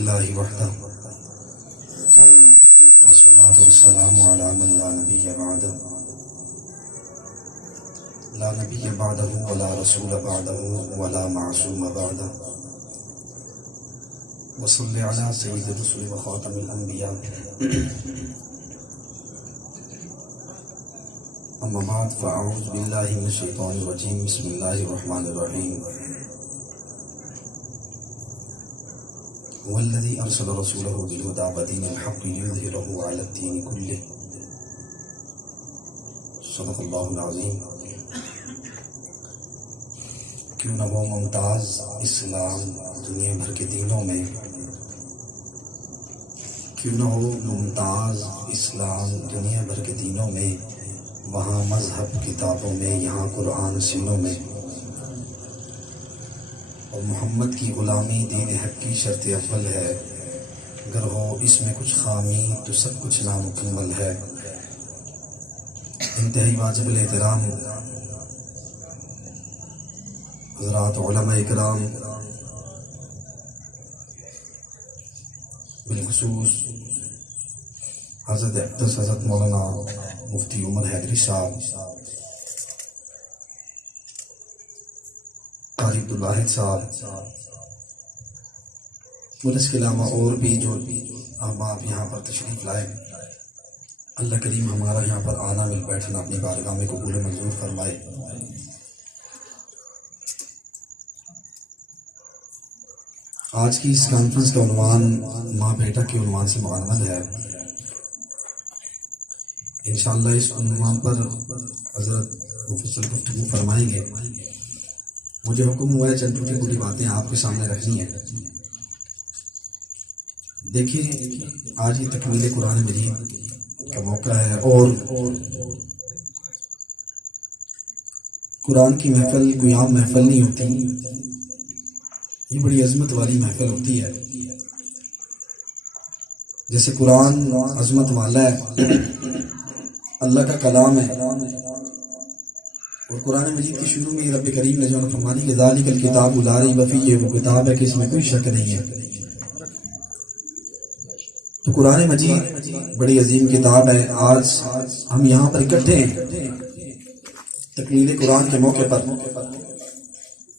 اللہ وحدہ والصلاة والسلام علی من لا نبی بعدہ لا نبی بعدہ ولا رسول بعدہ ولا معصوم بعدہ وصلی علی سید الرسل وخاتم الانبیاء اما بعد فاعوذ باللہ من الشیطان الرجیم بسم اللہ الرحمن الرحیم والذي أرسل رسوله بالهدى ودين الحق ليظهره على الدين كله صدق اللہ العظیم۔ کیوں نہ وہ ممتاز اسلام دنیا بھر کے دینوں میں، کیوں نہ ہو ممتاز اسلام دنیا بھر کے دینوں میں، وہاں مذہب کتابوں میں، یہاں قرآن سینوں میں، اور محمد کی غلامی دین حق کی شرط اول ہے، اگر ہو اس میں کچھ خامی تو سب کچھ نامکمل ہے۔ انتہائی واجب الاحترام حضرات علماء اکرام، بالخصوص حضرت اقدس حضرت مولانا مفتی عمر حیدری صاحب، قاری عبدالواحد صاحب، اور اس کے علاوہ اور بھی جو احباب یہاں پر تشریف لائے، اللہ کریم ہمارا یہاں پر آنا مل بیٹھنا اپنی بارگاہ میں قبول منظور فرمائے۔ آج کی اس کانفرنس کا عنوان ماں بیٹا کے عنوان سے معامل ہے۔ انشاءاللہ اس عنوان پر حضرت مفصل گفتگو فرمائیں گے۔ مجھے حکم ہوا ہے چند ٹوٹی پوٹی باتیں آپ کے سامنے رکھنی ہیں۔ دیکھیں، آج یہ تکمیل قرآن مجید کا موقع ہے، اور قرآن کی محفل کوئی عام محفل نہیں ہوتی، یہ بڑی عظمت والی محفل ہوتی ہے۔ جیسے قرآن عظمت والا ہے، اللہ کا کلام ہے، اور قرآن مجید کی شروع میں رب کریم نے جو فرمایا کہ ذالک الکتاب لا ریب فیہ، یہ وہ کتاب ہے کہ اس میں کوئی شک نہیں ہے۔ تو قرآن مجید بڑی عظیم کتاب ہے۔ آج ہم یہاں پر اکٹھے ہیں تکمیل قرآن کے موقع پر،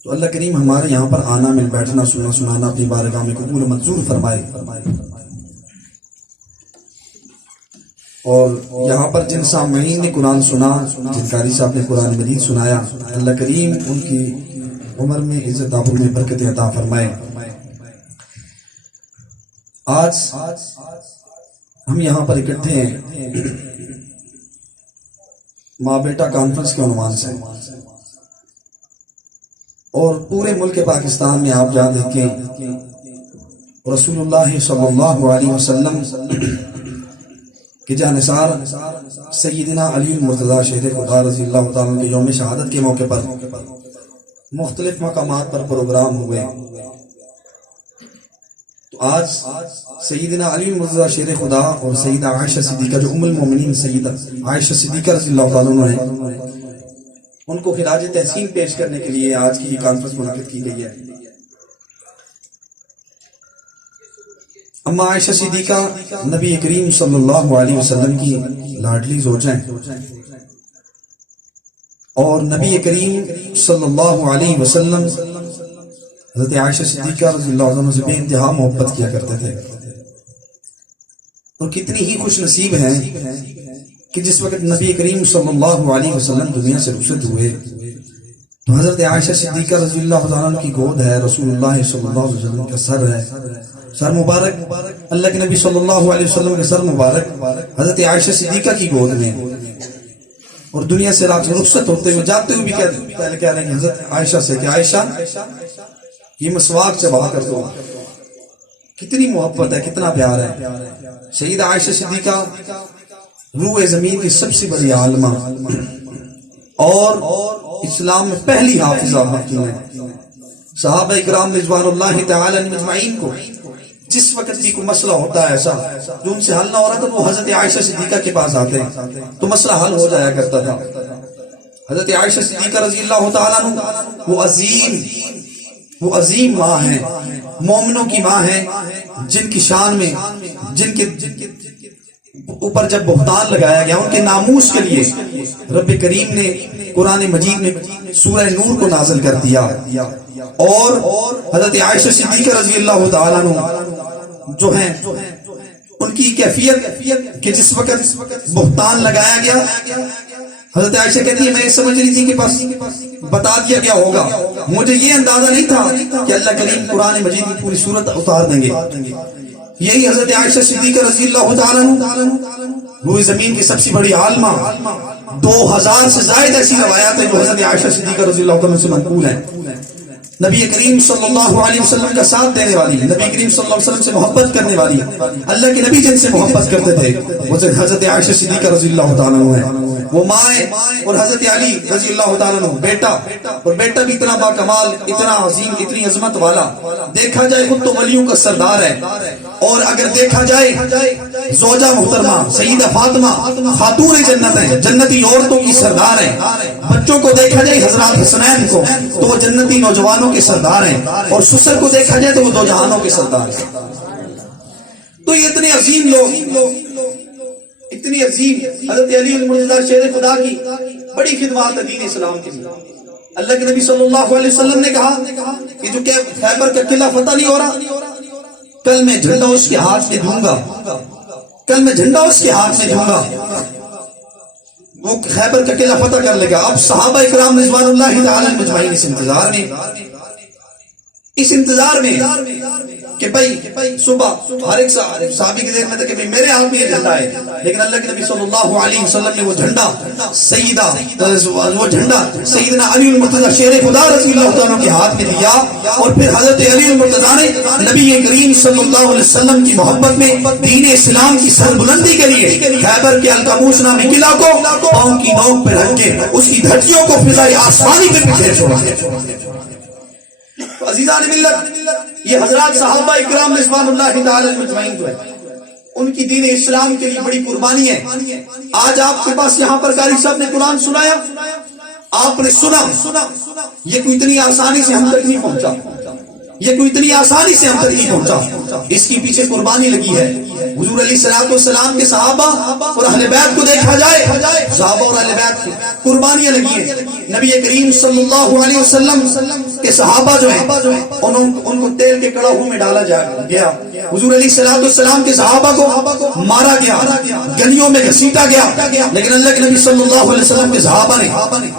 تو اللہ کریم ہمارے یہاں پر آنا مل بیٹھنا سننا سنانا اپنی بارگاہ میں قبول منظور فرمائے۔ اور یہاں پر جن سامعین نے قرآن سنا، جن قاری صاحب نے قرآن مجید سنایا، اللہ کریم ان کی عمر میں عزت آبرو میں برکت عطا فرمائے۔ آج ہم یہاں پر اکٹھے ہیں ماں بیٹا کانفرنس کے عنوان سے، اور پورے ملک پاکستان میں آپ جہاں دیکھیں رسول اللہ صلی اللہ علیہ وسلم کہ جانثار سیدنا علی المرتضیٰ شہید خدا رضی اللہ تعالیٰ کے یوم شہادت کے موقع پر مختلف مقامات پر پروگرام ہوئے۔ تو آج سیدنا علی المرتضیٰ شہید خدا اور سیدہ عائشہ صدیقہ جو ام المومنین سیدہ عائشہ صدیقہ رضی اللہ تعالیٰ عنہ ہیں، ان کو خراج تحسین پیش کرنے کے لیے آج کی یہ کانفرنس منعقد کی گئی ہے۔ اما عائشہ صدیقہ نبی کریم صلی اللہ علیہ وسلم کی لاڈلی زوج ہیں، اور نبی کریم صلی اللہ علیہ وسلم حضرت عائشہ صدیقہ رضی اللہ عنہ سے بے انتہا محبت کیا کرتے تھے، اور کتنی ہی خوش نصیب ہیں کہ جس وقت نبی کریم صلی اللہ علیہ وسلم دنیا سے رخصت ہوئے تو حضرت عائشہ صدیقہ رضی اللہ عنہ کی گود ہے، رسول اللہ صلی اللہ علیہ وسلم کا سر ہے، سر مبارک اللہ کے نبی صلی اللہ علیہ وسلم کے سر مبارک حضرت عائشہ صدیقہ کی گود میں، اور دنیا سے رخصت ہوتے ہوئے جاتے ہوئے بھی کہہ رہے ہیں حضرت عائشہ سے کہ عائشہ یہ مسواک چبا کر دو۔ کتنی محبت ہے، کتنا پیار ہے۔ سیدہ عائشہ صدیقہ روح زمین کی سب سے بڑی عالمہ اور اسلام میں پہلی حافظہ حکیم ہے۔ صحابہ اکرام رضوان اللہ تعالی عنہم اجمعین کو جس وقت بھی کوئی مسئلہ ہوتا ہے ایسا جو ان سے حل نہ ہو رہا تھا، وہ حضرت عائشہ صدیقہ کے پاس آتے ہیں تو مسئلہ حل ہو جایا کرتا تھا۔ حضرت عائشہ صدیقہ رضی اللہ تعالیٰ عنہ وہ عظیم وہ عظیم ماں ہیں، مومنوں کی ماں ہیں، جن کی شان میں، جن کے اوپر جب بہتان لگایا گیا، ان کے ناموس کے لیے رب کریم نے قرآن مجید میں سورہ نور کو نازل کر دیا، اور حضرت عائشہ صدیقہ رضی اللہ تعالیٰ عنہ جو ہیں ان کی کیفیت کہ جس وقت بہتان لگایا گیا، حضرت عائشہ کہتی ہے میں سمجھ رہی تھی کہ بس بتا دیا گیا ہوگا، مجھے یہ اندازہ نہیں تھا کہ اللہ کریم قرآن مجید کی پوری صورت اتار دیں گے۔ یہی حضرت عائشہ صدیقہ رضی اللہ تعالیٰ عنہ روئے زمین کی سب سے بڑی عالمہ، 2000 سے زائد ایسی روایات ہیں جو حضرت عائشہ صدیقہ رضی اللہ تعالیٰ عنہ سے منقول ہیں۔ نبی کریم صلی اللہ علیہ وسلم کا ساتھ دینے والی، نبی کریم صلی اللہ علیہ وسلم سے محبت کرنے والی، اللہ کے نبی جن سے محبت کرتے تھے وہ حضرت عائشہ صدیقہ رضی اللہ تعالیٰ عنہ ہے۔ وہ مائیں اور حضرت علی رضی اللہ تعالیٰ عنہ بیٹا، اور بیٹا بھی اتنا باکمال، اتنا عظیم، اتنی عظمت والا، دیکھا جائے خود تو ولیوں کا سردار ہے، اور اگر دیکھا جائے زوجہ محترمہ سیدہ فاطمہ خاتون جنت ہے، جنتی عورتوں کی سردار ہے۔ بچوں کو دیکھا جائے حضرات حسنین کو تو وہ جنتی نوجوانوں کے سردار ہیں، اور سسر کو دیکھا جائے تو وہ دو جہانوں کے سردار ہیں۔ تو یہ اتنے عظیم لوگ، اتنی عظیم حضرت علی المرتضی شیر خدا کی بڑی خدمات ہے دین اسلام کے لیے۔ اللہ کے نبی صلی اللہ علیہ وسلم نے کہا کہ جو کہ خیبر کا قلعہ فتح نہیں ہو رہا، کل میں جھنڈا اس کے ہاتھ میں دوں گا، کل میں جھنڈا اس کے ہاتھ میں دوں گا، وہ خیبر کا قلعہ فتح کر لے گا۔ اب صحابہ اکرام رضوان اللہ تعالی مجمعین اس انتظار میں کہ بھائی صبح ہر ایک صحابی کے ذہن میں تھا کہ میرے ہاتھ میں یہ جھنڈا ہے، لیکن اللہ کے نبی صلی اللہ علیہ وسلم نے وہ جھنڈا سیدنا علی المرتضی شیر خدا رضی اللہ تعالیٰ کے ہاتھ میں دیا، اور پھر حضرت علی المرتضی نے نبی کریم صلی اللہ علیہ وسلم کی محبت میں دین اسلام کی سربلندی کے لیے خیبر کے القموس نامی قلعہ کو پاؤں کی نوک پہ رکھ کے اس کی دھجیوں کو فضائے آسمانی پہ پیچھے چھوڑا۔ عزیزان ملت، یہ حضرات صحابہ اکرام رضوان اللہ تعالی مجمعین جو ہے، ان کی دین اسلام کے لیے بڑی قربانی ہے۔ آج آپ کے پاس یہاں پر قاری صاحب نے قرآن سنایا، آپ نے سنا، یہ کوئی اتنی آسانی سے ہم تک نہیں پہنچا، یہ کوئی اتنی آسانی سے ہم تک نہیں پہنچا، اس کی پیچھے قربانی لگی ہے۔ حضور علیہ السلام کے صحابہ اور اہل بیت کو دیکھا جائے، صحابہ اور اہل بیت کی قربانیاں لگی ہیں۔ نبی کریم صلی اللہ علیہ وسلم کے صحابہ جو ہیں ان کو تیل کے کڑاہوں میں ڈالا گیا، حضور علیہ السلام کے صحابہ کو مارا گیا، گلیوں میں گھسیٹا گیا، لیکن اللہ کے نبی صلی اللہ علیہ وسلم کے صحابہ نے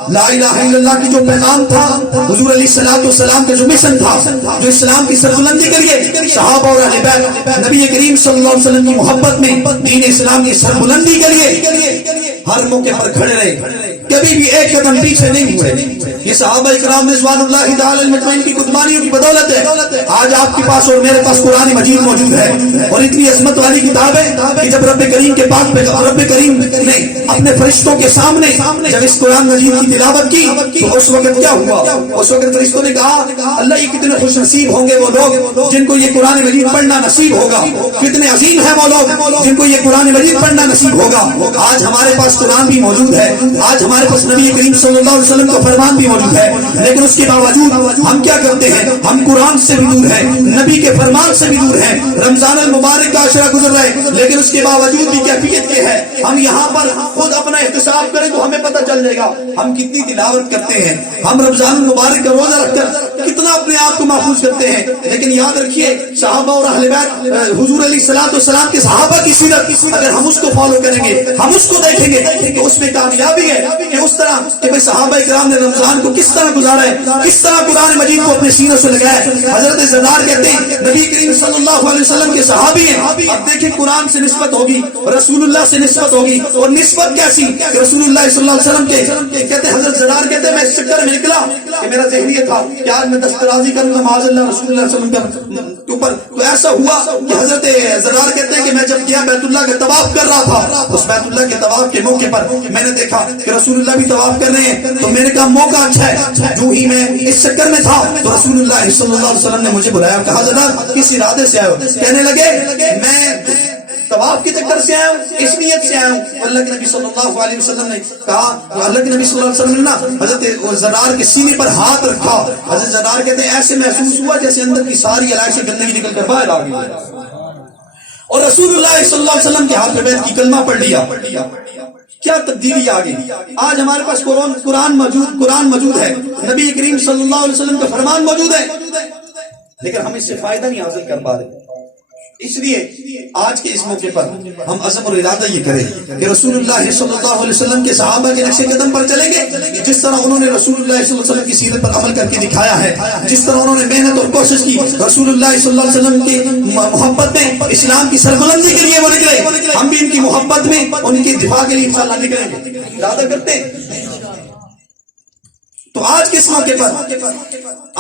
لا الہ الا اللہ کی جو پیغام تھا، حضور علیہ السلام کا جو مشن تھا، جو اسلام کی سربلندی کے لیے صحابہ اور اہل بیت نبی کریم صلی اللہ علیہ وسلم کی محبت میں دین اسلام کی سربلندی کے لیے ہر موقع پر کھڑے رہے، کبھی بھی ایک قدم پیچھے نہیں ہوئے۔ یہ صحابہ اکرام رضوان اللہ تعالی مجمعین کی قربانیوں کی بدولت ہے آج آپ کے پاس اور میرے پاس قرآن مجید موجود ہے، اور اتنی عظمت والی کتاب ہے کہ جب رب کریم کے پاک رب کریم نے اپنے فرشتوں کے سامنے جب اس قرآن مجید کی تلاوت کی تو اس وقت کیا ہوا؟ اس وقت فرشتوں نے کہا اللہ یہ کتنے خوش نصیب ہوں گے وہ لوگ جن کو یہ قرآن مجید پڑھنا نصیب ہوگا، کتنے عظیم ہیں وہ لوگ جن کو یہ قرآن مجید پڑھنا نصیب ہوگا۔ آج ہمارے پاس قرآن بھی موجود ہے، آج ہمارے پاس نبی کریم صلی اللہ علیہ وسلم کا فرمان بھی موجود ہے، لیکن اس کے باوجود ہم کیا کرتے ہیں؟ ہم قرآن سے بھی دور ہیں، نبی کے فرمان سے بھی دور ہیں۔ رمضان المبارک کا عشرہ گزر رہا ہے، لیکن اس کے باوجود بھی کیفیت کیا ہے؟ ہم یہاں پر خود اپنا احتساب کریں تو ہمیں پتہ چل جائے گا ہم کتنی تلاوت کرتے ہیں، ہم رمضان المبارک کا روزہ رکھ کر کتنا اپنے آپ کو محفوظ کرتے ہیں۔ لیکن یاد رکھیے صحابہ اور اہل بیت حضور علیہ السلام کے صحابہ کی سیرت اگر ہم اس کو فالو کریں گے، ہم اس کو دیکھیں گے تو اس میں کامیابی ہے کہ اس طرح کہ بھئی صحابہ اکرام نے رمضان کو کس طرح گزارا ہے، کس طرح قرآن مجید کو اپنے سینوں سے لگایا ہے۔ حضرت زرار کہتے ہیں نبی کریم صلی اللہ علیہ وسلم کے صحابی ہیں، اب دیکھیں قرآن سے نسبت ہوگی، رسول اللہ سے نسبت ہوگی، اور نسبت کیسی کہ رسول اللہ صلی اللہ علیہ وسلم کے کہتے ہیں حضرت زرار کہتے ہیں میں اس چکر میں نکلا کہ میرا ذہن یہ تھا کہ آج میں دسترازی کروں گا معاذ اللہ رسول اللہ صلی اللہ علیہ وسلم کے اوپر، تو ایسا ہوا کہ حضرت زرار کہتے ہیں کہ میں جب گیا بیت اللہ کا طواف کر رہا تھا، اس بیت اللہ کے طواف کے موقع پر میں نے دیکھا کہ رسول اللہ بھی طواف کر رہے ہیں، تو میں نے کہا موقع اچھا ہے، جو ہی میں اس چکر میں تھا تو رسول اللہ صلی اللہ علیہ وسلم نے مجھے بلایا، کہا زرار کس ارادے سے آئے ہو؟ کہنے لگے میں طواف کے چکر سے آیا ہوں، اس نیت سے آیا ہوں. اللہ کے نبی صلی اللہ علیہ وسلم نے کہا، اللہ کے نبی صلی اللہ علیہ وسلم نے نا حضرت زرار کے سینے پر ہاتھ رکھا. حضرت زرار کہتے ہیں ایسے محسوس ہوا جیسے اندر کی ساری علائش گندگی نکل کر باہر آ گئی. اور رسول اللہ صلی اللہ علیہ وسلم کے ہاتھ میں بیعت کی کلمہ پڑھ لیا. کیا تبدیلی آ گئی. آج ہمارے پاس قرآن موجود ہے، نبی کریم صلی اللہ علیہ وسلم کا فرمان موجود ہے، لیکن ہم اس سے فائدہ نہیں حاصل کر پا رہے. اس لیے آج کے اس موقع پر ہم عزم اور ارادہ یہ کریں کہ رسول اللہ صلی اللہ علیہ وسلم کے صحابہ کے نقش قدم پر چلیں گے. جس طرح انہوں نے رسول اللہ صلی اللہ علیہ وسلم کی سیرت پر عمل کر کے دکھایا ہے، جس طرح انہوں نے محنت اور کوشش کی رسول اللہ صلی اللہ علیہ وسلم کی محبت میں، اسلام کی سربلندی کے لیے وہ نکلے، ہم بھی ان کی محبت میں، ان کی دفاع کے لیے انشاءاللہ نکلیں گے. ارادہ کرتے ہیں. تو آج کے اس موقع پر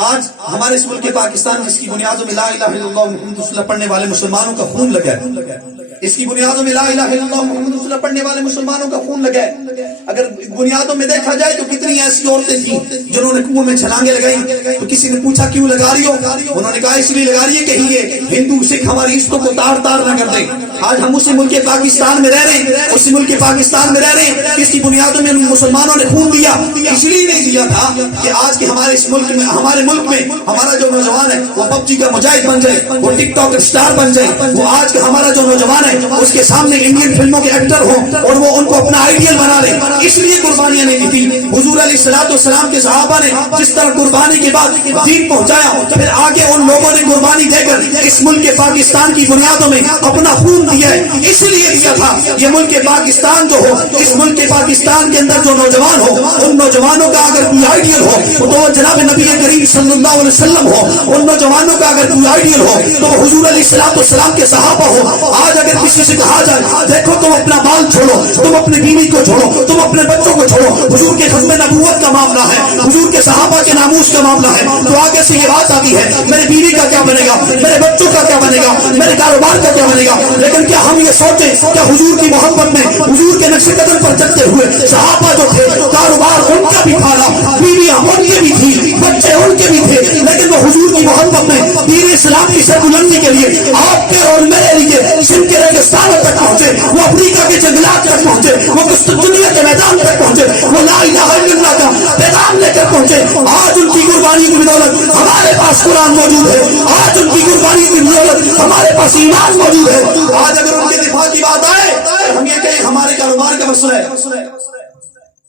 آج ہمارے اس ملک پاکستان جس کی بنیادوں میں لا الہ الا اللہ محمد رسول اللہ پڑھنے والے مسلمانوں کا خون لگا ہے، اس کی بنیادوں میں لا الہ الا اللہ محمد رسول اللہ پڑھنے والے مسلمانوں کا خون لگا ہے. اگر بنیادوں میں دیکھا جائے تو کتنی ایسی عورتیں تھیں جنہوں نے کنویں میں چھلانگیں لگائیں. تو کسی نے پوچھا کیوں لگا رہی ہو؟ انہوں نے کہا اس لیے لگا رہی ہے کہ یہ ہندو سکھ ہماری عزتوں کو تار تار نہ کر دیں. آج ہم اسی ملک پاکستان میں رہ رہے ہیں، اسی ملک پاکستان میں رہ رہے ہیں جس کی بنیادوں میں مسلمانوں نے خون دیا. اس لیے نہیں دیا تھا کہ آج کے ہمارے اس ملک میں، ہمارے ملک میں ہمارا جو نوجوان ہے وہ پب جی کا مجاہد بن جائے، وہ ٹک ٹاک اسٹار بن جائے. وہ آج کا ہمارا جو نوجوان ہے اس کے سامنے انڈین فلموں کے ایکٹر ہوں اور وہ ان کو اپنا آئیڈیل بنا لیں. اس لیے قربانیاں نہیں دی تھی. حضور علیہ الصلوۃ والسلام کے صحابہ نے جس طرح قربانی کے بعد دین پہنچایا، پھر آگے ان لوگوں نے قربانی دے کر اس ملک پاکستان کی بنیادوں میں اپنا خون دیا ہے. اس لیے دیا تھا یہ ملک پاکستان جو ہو، اس ملک پاکستان کے اندر جو نوجوان ہو، ان نوجوانوں کا اگر کوئی آئیڈیل ہو تو جناب نبی کریم صلی اللہ علیہ وسلم ہو. ان نوجوانوں کا اگر کوئی آئیڈیل ہو تو حضور علیہ الصلوۃ والسلام کے صحابہ ہو. آج اگر کسی سے کہا جائے دیکھو تم اپنا مال چھوڑو، تم اپنی بیوی کو چھوڑو، تم اپنے بچوں کو چھوڑو، حضور کے ختم نبوت کا معاملہ ہے، حضور کے صحابہ کے ناموس کا معاملہ ہے، تو آگے سے یہ بات آتی ہے میری بیوی کا کیا بنے گا، میرے بچوں کا کیا بنے گا، میرے کاروبار کا کیا بنے گا. لیکن کیا ہم یہ سوچیں کہ حضور کی محبت میں، حضور کے نقش قدم پر چلتے ہوئے صحابہ جو تھے کاروبار ان کا بھی تھا، بیویاں ان کے بھی تھی، بچے ان کے بھی تھے، لیکن وہ حضور کی محبت میں دین اسلام کی سربلندی کے لیے آپ کے اور میرے لیے سندھ کے ریگستانوں تک پہنچے، وہ افریقہ کے جنگلات تک پہنچے، وہ قسطنطنیہ کے میدان تک پہنچے، وہ لا الہ الا اللہ کا پیغام لے کر پہنچے. آج ان کی قربانی کی بدولت ہمارے پاس قرآن موجود ہے، آج ان کی قربانی کی بدولت ہمارے پاس ایمان موجود ہے. آج اگر ان کے دفاع کی بات آئے ہم یہ کہیں ہمارے کاروبار کا مسئلہ ہے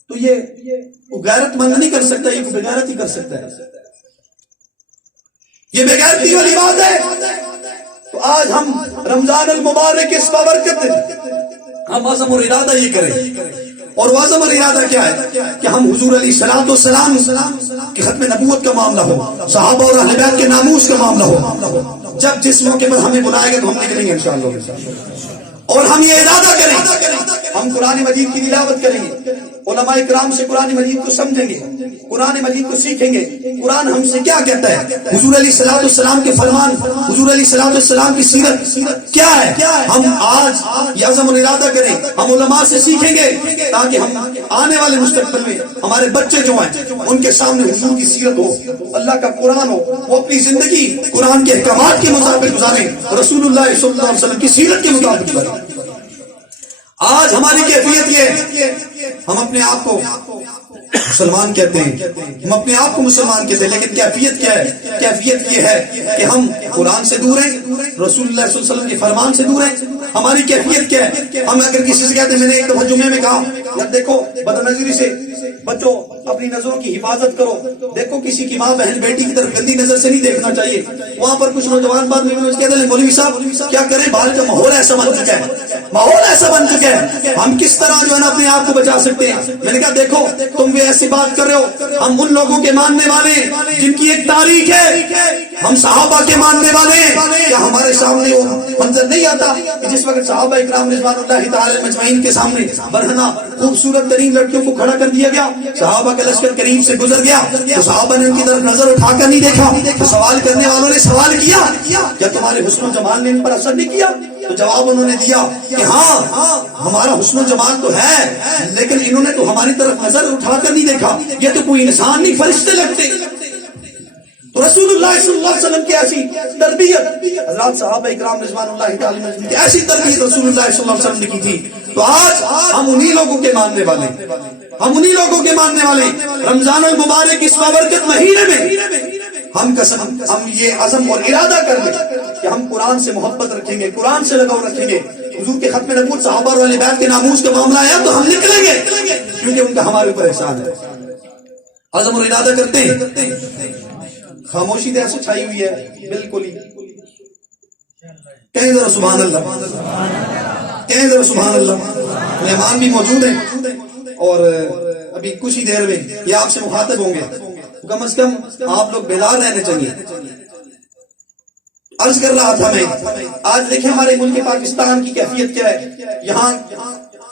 تو یہ غیرت مند نہیں کر سکتا، یہ بغیرت ہی کر سکتا ہے. یہ بغیرتی والی بات ہے. تو آج ہم رمضان المبارک اس بابرکت ہم عزم اور ارادہ یہ کریں. اور عزم اور ارادہ کیا ہے کہ ہم حضور علیہ الصلوۃ والسلام کی ختم نبوت کا معاملہ ہو، صحابہ اور اہل بیت کے ناموس کا معاملہ ہو. جب جس موقع پر ہمیں بلائے گا تو ہم نکلیں گے انشاءاللہ. اور ہم یہ ارادہ کریں ہم قرآن مجید کی تلاوت کریں گے، علماء کرام سے قرآن مجید کو سمجھیں گے، قرآن مجید کو سیکھیں گے. قرآن ہم سے کیا کہتا ہے، حضور علیہ الصلوۃ والسلام کے فرمان، حضور علیہ الصلوۃ والسلام کی سیرت کیا ہے. ہم آج یہ عزم اور ارادہ کریں، ہم علماء سے سیکھیں گے تاکہ ہم آنے والے مستقبل میں ہمارے بچے جو ہیں ان کے سامنے حضور کی سیرت ہو، اللہ کا قرآن ہو، وہ اپنی زندگی قرآن کے احکامات کے مطابق گزاریں، رسول اللہ صلی اللہ علیہ وسلم کی سیرت کے مطابق گزاریں. آج ہماری کیفیت یہ، ہم اپنے آپ کو مسلمان کہتے ہیں، ہم اپنے آپ کو مسلمان کہتے ہیں، لیکن کیفیت کیا ہے؟ کیفیت یہ ہے کہ ہم قرآن سے دور ہیں، رسول اللہ صلی اللہ علیہ وسلم کے فرمان سے دور ہیں. ہماری کیفیت کیا ہے؟ ہم اگر کسی سے کہتے ہیں، میں نے ایک دفعہ جمعے میں کہا یار دیکھو بد نظری سے بچوں اپنی نظروں کی حفاظت کرو، دیکھو کسی کی ماں بہن بیٹی کی طرف گندی نظر سے نہیں دیکھنا چاہیے. وہاں پر کچھ نوجوان بعد میں کہتے ہیں مولوی صاحب کیا کریں، بھارت کا ماحول ایسا بن چکا ہے، ماحول ایسا بن چکا ہے، ہم کس طرح جو ہے نا اپنے آپ کو بچا سکتے ہیں. میں نے کہا دیکھو تم بھی ایسی بات کر رہے ہو، ہم ان لوگوں کے ماننے والے جن کی ایک تاریخ ہے، ہم صحابہ کے ماننے والے ہیں. کیا ہمارے سامنے وہ منظر نہیں آتا کہ جس وقت صحابہ اکرام رضوان اللہ تعالی مجمعین کے سامنے برہنہ خوبصورت ترین لڑکیوں کو کھڑا کر دیا گیا، صحابہ کا لشکر کریم سے گزر گیا تو صحابہ نے ان کی طرف نظر اٹھا کر نہیں دیکھا. تو سوال کرنے والوں نے سوال کیا کیا تمہارے حسن و جمال نے ان پر اثر نہیں کیا؟ تو جواب انہوں نے دیا کہ ہاں ہمارا حسن و جمال تو ہے، لیکن انہوں نے تو ہماری طرف نظر اٹھا کر نہیں دیکھا، یہ تو کوئی انسان نہیں فرشتے لگتے. تو رسول اللہ صلی اللہ علیہ وسلم کی ایسی تربیت، حضرات صحابہ اکرام رضوان اللہ تعالی عنہم کی ایسی تربیت رسول اللہ صلی اللہ علیہ وسلم نے کی تھی. تو آج ہم انہی لوگوں کے ماننے والے ہیں، ہم انہی لوگوں کے ماننے والے ہیں. رمضان المبارک اس بابرکت مہینے میں ہم یہ عزم اور ارادہ کر لیں کہ ہم قرآن سے محبت رکھیں گے، قرآن سے لگاؤ رکھیں گے. حضور کے ختم نبوت صحابہ اور اہل بیت کے ناموس کا معاملہ آیا تو ہم نکلیں گے، کیونکہ ان کا ہمارے اوپر احسان ہے. عزم اور ارادہ کرتے ہیں. خاموشی تو ایسے چھائی ہوئی ہے بالکل ہی. کہیں ذرا سبحان اللہ، کہیں ذرا سبحان اللہ. مہمان بھی موجود ہیں اور ابھی کچھ ہی دیر میں یہ آپ سے مخاطب ہوں گے. کم از کم آپ لوگ بیدار رہنے چاہیے. عرض کر رہا تھا میں، آج دیکھیں ہمارے ملک پاکستان کی کیفیت کیا ہے. یہاں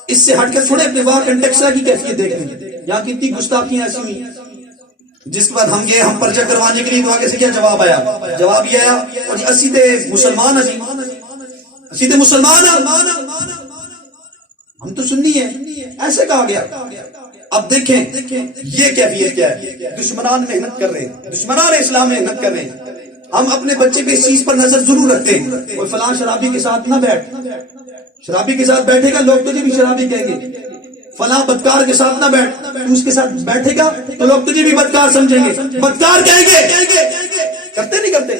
اس سے ہٹ کر چھوڑے اپنے وار کنٹیکسا کی کیفیت دیکھیں. یہاں کتنی گستاخیاں ایسی ہوئی، جس کے بعد ہم گئے، ہم پرچہ کروانے کے لیے تو آگے سے کیا جواب آیا؟ جواب یہ آیا اور جی اسی تے مسلمان ہیں، اسی تے مسلمان ہیں، ہم تو سنی ہے. ایسے کہا گیا. اب دیکھیں یہ کیفیت کیا ہے. دشمنان محنت کر رہے ہیں، دشمنان اسلام محنت کر رہے ہیں. ہم اپنے بچے پہ اس چیز پر نظر ضرور رکھتے ہیں. اور فلاں شرابی کے ساتھ نہ بیٹھ، شرابی کے ساتھ بیٹھے گا لوگ تجھے بھی شرابی کہیں گے. فلاں بدکار کے ساتھ نہ بیٹھ، تو اس کے ساتھ بیٹھے گا تو لوگ تجھے بھی بدکار سمجھیں گے، بدکار کہیں گے. کرتے نہیں کرتے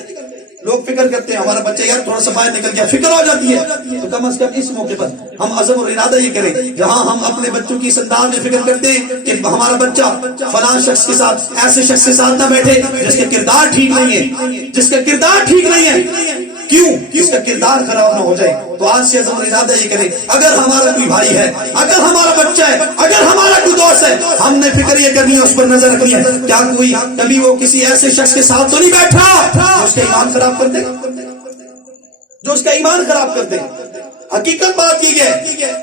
لوگ فکر کرتے ہیں ہمارا بچہ یار تھوڑا سا باہر نکل گیا، فکر ہو جاتی ہے. تو کم از کم اس موقع پر ہم عزم اور ارادہ یہ کریں، جہاں ہم اپنے بچوں کی اس انداز میں فکر کرتے ہیں کہ ہمارا بچہ فلاں شخص کے ساتھ، ایسے شخص کے ساتھ نہ بیٹھے جس کا کردار ٹھیک نہیں ہے، جس کا کردار ٹھیک نہیں ہے. کیوں؟ اس کا کردار خراب نہ ہو جائے. تو آج سے عزم اور ارادہ یہ کریں، اگر ہمارا کوئی بھائی ہے، اگر ہمارا بچہ ہے، اگر ہمارا کوئی دوست ہے، ہم نے فکر یہ کرنی ہے، اس پر نظر رکھنی ہے کیا کوئی کبھی وہ کسی ایسے شخص کے ساتھ تو نہیں بیٹھا جو اس کا ایمان خراب کر دے، جو اس کا ایمان خراب کر دے. حقیقت بات یہ ہے،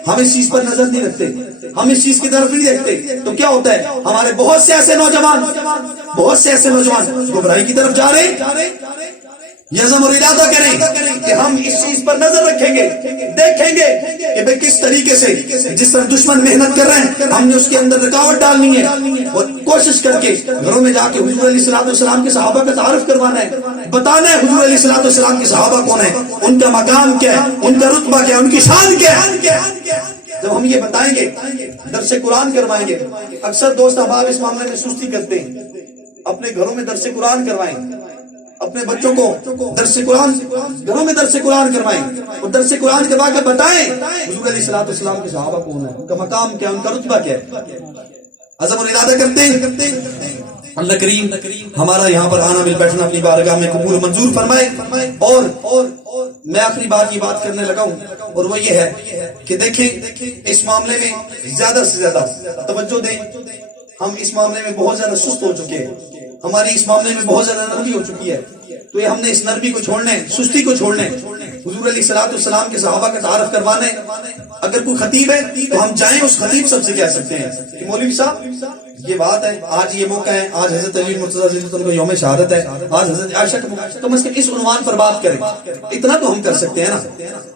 ہم اس چیز پر نظر نہیں رکھتے، ہم اس چیز کی طرف نہیں دیکھتے. تو کیا ہوتا ہے، ہمارے بہت سے ایسے نوجوان گمراہی کی طرف جا رہے ہیں. یہ عزم اور ارادہ کریں کہ ہم اس چیز پر نظر رکھیں گے، دیکھیں گے کہ بھئی کس طریقے سے جس طرح دشمن محنت کر رہے ہیں ہم نے اس کے اندر رکاوٹ ڈالنی ہے. اور کوشش کر کے گھروں میں جا کے حضور علیہ السلام کے صحابہ کا تعارف کروانا ہے، بتانا ہے حضور علیہ السلام کے صحابہ کون ہیں، ان کا مقام کیا ہے، ان کا رتبہ کیا ہے، ان کی شان کیا ہے. جب ہم یہ بتائیں گے، درس قرآن کروائیں گے. اکثر دوست احباب اس معاملے میں سستی کرتے ہیں. اپنے گھروں میں درس قرآن کروائیں، اپنے بچوں کو درس قرآن گھروں میں درس قرآن کروائیں اور درس قرآن کے بعد بتائیں حضور علیہ السلام کے صحابہ کون ہیں، ان کا مقام کیا ہے، ان کا رتبہ کیا ہے. عزم اور ارادہ کرتے ہیں. اللہ کریم ہمارا یہاں پر آنا مل بیٹھنا اپنی بارگاہ میں قبول و منظور فرمائے. اور میں آخری بات یہ بات کرنے لگا ہوں اور وہ یہ ہے کہ دیکھیں اس معاملے میں زیادہ سے زیادہ توجہ دیں. ہم اس معاملے میں بہت زیادہ سست ہو چکے ہیں، ہماری اس معاملے میں بہت زیادہ نرمی ہو چکی ہے. تو یہ ہم نے اس نرمی کو چھوڑنا ہے، سستی کو چھوڑنا ہے. حضور علیہ السلام کے صحابہ کا تعارف کروانا ہے. اگر کوئی خطیب ہے تو ہم جائیں اس خطیب سب سے کہہ سکتے ہیں کہ مولوی صاحب یہ بات ہے، آج یہ موقع ہے، آج حضرت علی مرتضیٰ کا یوم شہادت ہے، آج حضرت عائشہ کا، کم از کم اس عنوان پر بات کریں. اتنا تو ہم کر سکتے ہیں نا،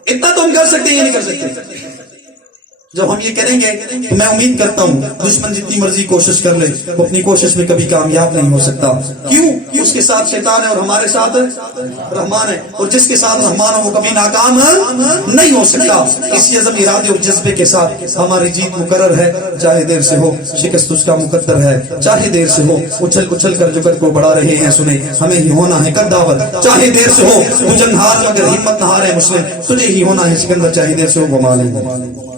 اتنا تو ہم کر سکتے ہیں، یہ نہیں کر سکتے. جب ہم یہ کریں گے تو میں امید کرتا ہوں دشمن جتنی مرضی کوشش کر لے وہ اپنی کوشش میں کبھی کامیاب نہیں ہو سکتا. کیوں؟ اس کے ساتھ شیطان ہے اور ہمارے ساتھ رحمان ہے، اور جس کے ساتھ رحمان ہو وہ کبھی ناکام نہیں ہو سکتا. اسی عزم ارادے اور جذبے کے ساتھ ہماری جیت مقرر ہے، چاہے دیر سے ہو، شکست اس کا مقدر ہے. چاہے دیر سے ہو، اچھل کر جو کر کو بڑھا رہے ہیں سنیں، ہمیں ہی ہونا ہے قداوت. چاہے دیر سے ہو تو جنگ ہار مگر ہمت نہ ہارے مسلم، تجھے ہی ہونا ہے سکندر، چاہے دیر سے ہو وہ مالک.